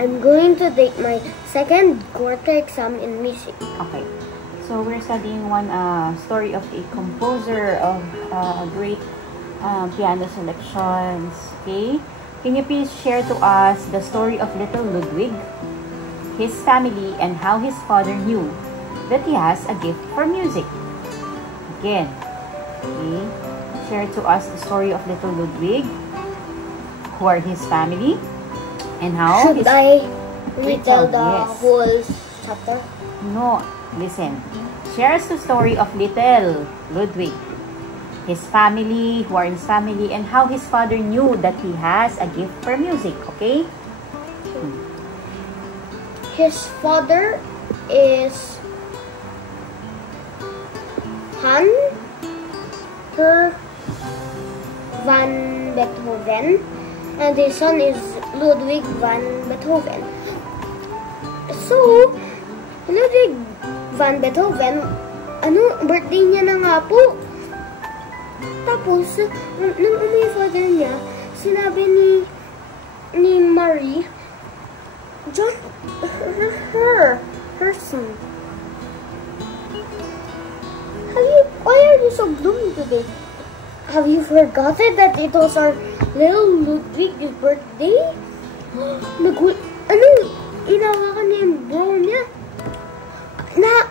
I'm going to take my second quarter exam in music. Okay. So we're studying one story of a composer of great piano selections. Okay. Can you please share to us the story of little Ludwig, his family, and how his father knew that he has a gift for music? Again. Okay. Share to us the story of little Ludwig, who are his family, and how Should I retell the whole chapter? No, listen. Share us the story of little Ludwig, his family, who are his family, and how his father knew that he has a gift for music, okay? His father is Hans van Beethoven, and his son is Ludwig van Beethoven. So, Ludwig van Beethoven, birthday niya na nga po. Tapos, nung umuwi father niya, sinabi ni Marie, John, her son. Why are you so gloomy today? Have you forgotten that it was our little Ludwig's birthday? Inawakan niya yung bro niya.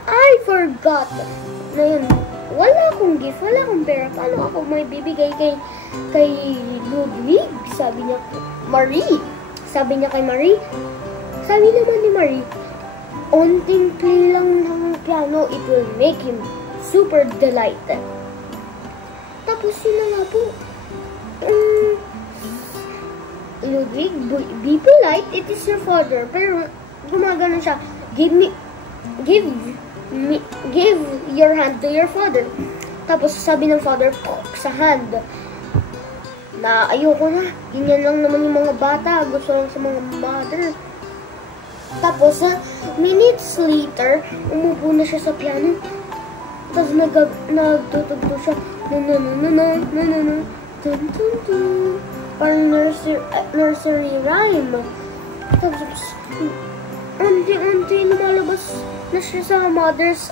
I forgot. Na yun, wala akong gift, wala akong pera. Paano ako may bibigay kay Ludwig? Sabi niya, Marie. Sabi niya kay Marie. Sabi naman ni Marie, onting play lang ng piano, it will make him super delighted. Tapos yun na nga po. Ludwig, be polite, it is your father. Pero gumagano siya, give your hand to your father. Tapos sabi ng father, sa hand, na ayoko na, ganyan lang naman yung mga bata, gusto lang sa mga mother. Tapos, minutes later, umupo na siya sa piano. Tapos nagtutugtog siya, parang nursery rhyme. Tapos, unti-unti lumalabas na siya sa mother's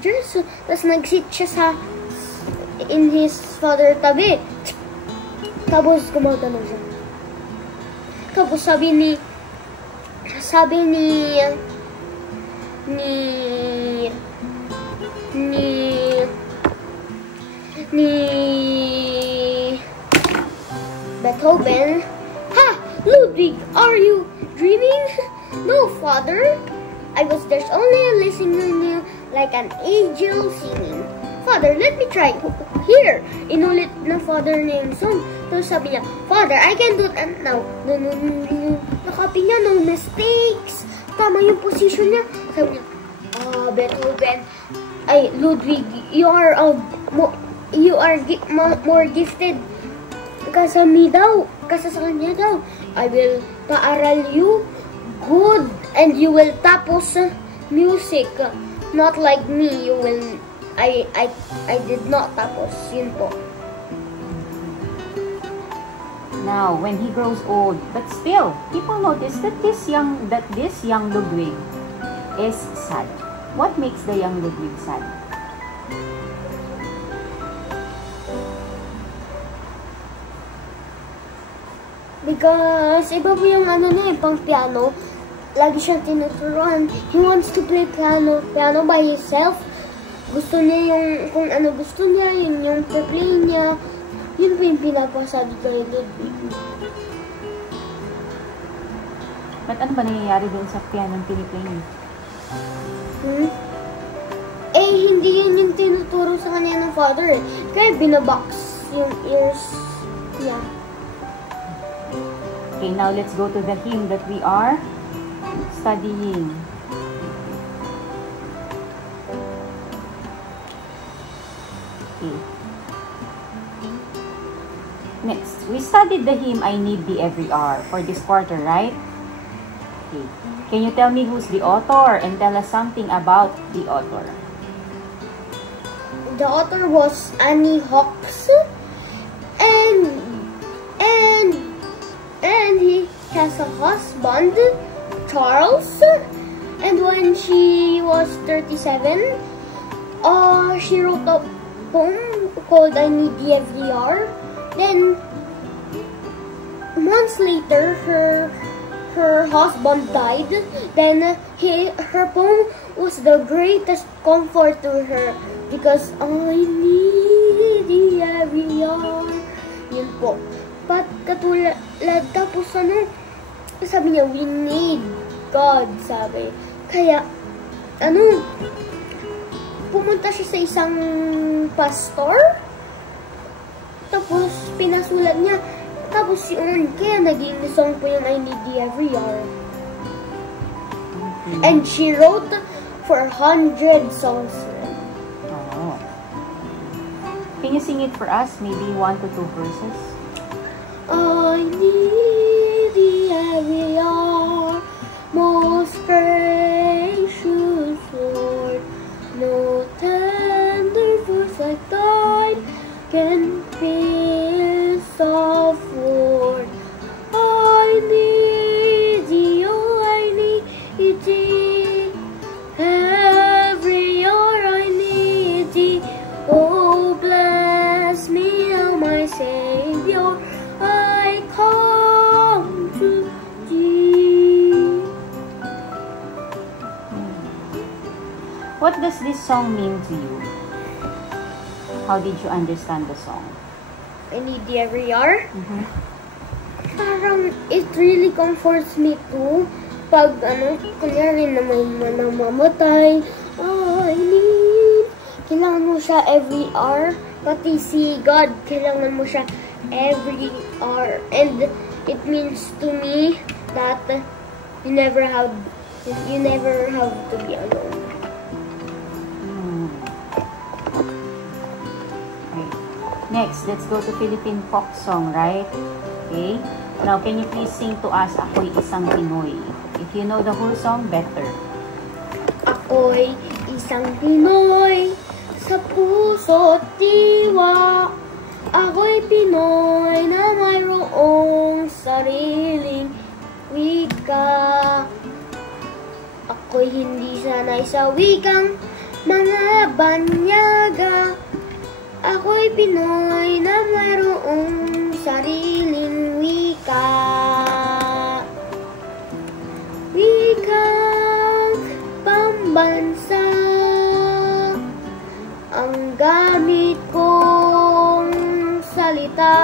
dress. Tapos nag-sit siya in his father tabi. Tapos gumagano siya. Tapos sabi ni Beethoven, "Ha! Ludwig, are you dreaming?" "No, father. I was just only listening to you like an angel singing." "Father, let me try." "Here." Inulit ng father niya yung song. Tapos sabi niya, "Father, I can do that now." Nakopy niya, no mistakes. Tama yung position niya. Sabi niya, Beethoven, Ludwig, you are more gifted kasa sa kanya daw. I will paaral you good and you will tapos music. Not like me, you will, I did not tapos. Yun po. Now, when he grows old, but still, people notice that this young Ludwig is sad. What makes the young Ludwig sad? Because iba po yung pang piano. Lagi siyang tinuturuan. He wants to play piano by himself. Gusto niya yung, kung ano gusto niya, yun yung play niya. Yun po yung pinapasabi kay Ludwig. But ano ba nangyayari doon sa piano ng piniplay niya? Hindi yun yung tinuturo sa kanya ng father. Kaya binabox yung ears niya. Okay, now let's go to the hymn that we are studying. Okay. Next, we studied the hymn I Need Thee Every Hour for this quarter, right? Okay. Can you tell me who's the author and tell us something about the author? The author was Annie Hawks, and he has a husband, Charles, and when she was 37, she wrote a poem called I Need the Every Hour. Then, months later, her husband died. Then, her poem was the greatest comfort to her because I need the every hour. Yun po. Katulad, tapos sabi niya, we need God, sabi. Kaya, pumunta siya sa isang pastor, tapos pinasulat niya, tapos yun, kaya naging song po yung I Need the Every Hour. And she wrote for 100 songs. Oh. Can you sing it for us? Maybe 1 to 2 verses? I need the every hour, most gracious Lord. No tender voice like thine can fill soft word. I need thee, oh I need thee. Every hour I need thee. Oh bless me, oh my Savior. I come to thee. What does this song mean to you? How did you understand the song? I need the every hour. Parang it really comforts me too. Pag kunyari na may namamatay, I need. Kailangan mo siya every hour. Pati si God, kailangan mo siya every hour. And it means to me that you never have to be alone. Okay. Next, let's go to Philippine folk song, right? Okay. Now, can you please sing to us, Ako'y Isang Pinoy? If you know the whole song, better. Ako'y isang Pinoy sa puso't diwa. Ako'y Pinoy na mayroong sariling wika. Ako'y hindi sanay sa wikang mga banyaga. Ako'y Pinoy na mayroong sariling wika. Wikang pambansa ang gamit kong salita.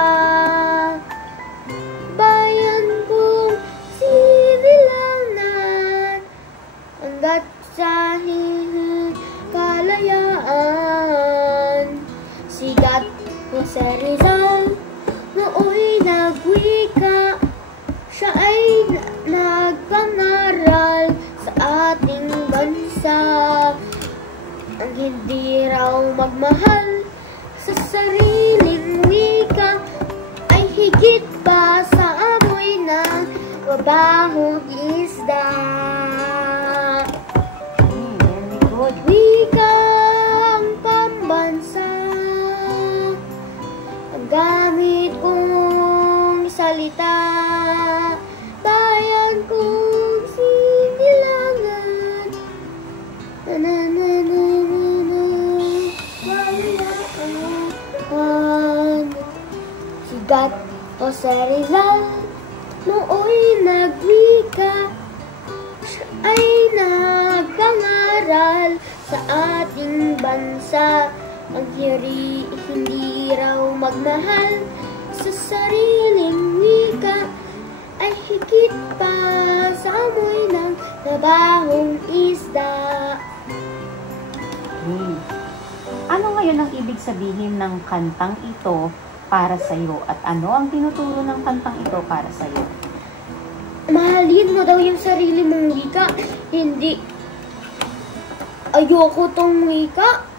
Bayan kong sinilangan hanggat sa kalayaan. Sigat Jose Rizal nooy nagwika. Siya ay nagpangaral sa ating bansa. Ang hindi raw magmahal sa sariling wika ay higit pa sa amoy ng mabahong isda. Very good. Wikang pambansa ang gamit kong salita. Bayan kong sinilangan Sigat Jose Rizal nooy nagwika. Siya ay nagpangaral sa ating bansa. Ang hindi raw magmahal sa sariling wika ay higit pa sa amoy ng nabahong isda. Okay. Ano ngayon ang ibig sabihin ng kantang ito para sa iyo? At ano ang tinuturo ng kantang ito para sa iyo? Mahalin mo daw yung sarili mong wika. Hindi, ayoko tong wika.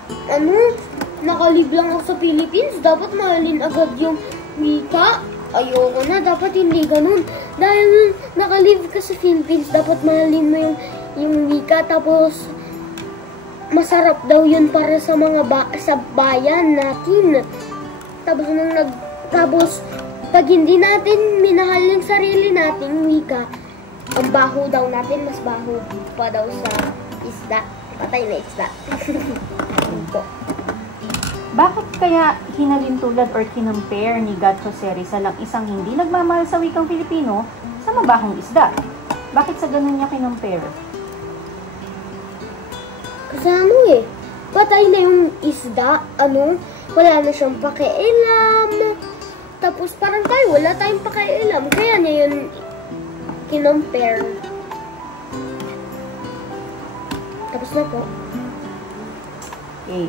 Nakalib lang ako sa Philippines. Dapat mahalin agad yung wika. Ayoko na. Dapat hindi ganun. Dahil nakalib ka sa Philippines, dapat mahalin mo yung wika. Tapos, masarap daw yun para sa mga sa bayan natin. Tapos Kapag hindi natin minahal yung sarili nating wika, ang baho daw natin, mas baho pa daw sa isda. Patay na isda. Po. Bakit kaya hinalintulad or kinumpare ni God Jose Rizal ang isang hindi nagmamahal sa wikang Filipino sa mabahong isda? Bakit sa ganun niya kinumpare? Kasi patay na yung isda, wala na siyang pakialam. Tapos parang tayo, wala tayong pakialam. Kaya niya yun kinumpare. Tapos na po. Okay.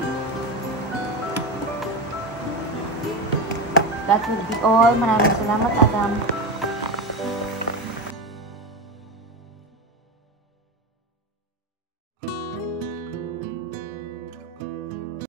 That would be all. Maraming salamat, Adam.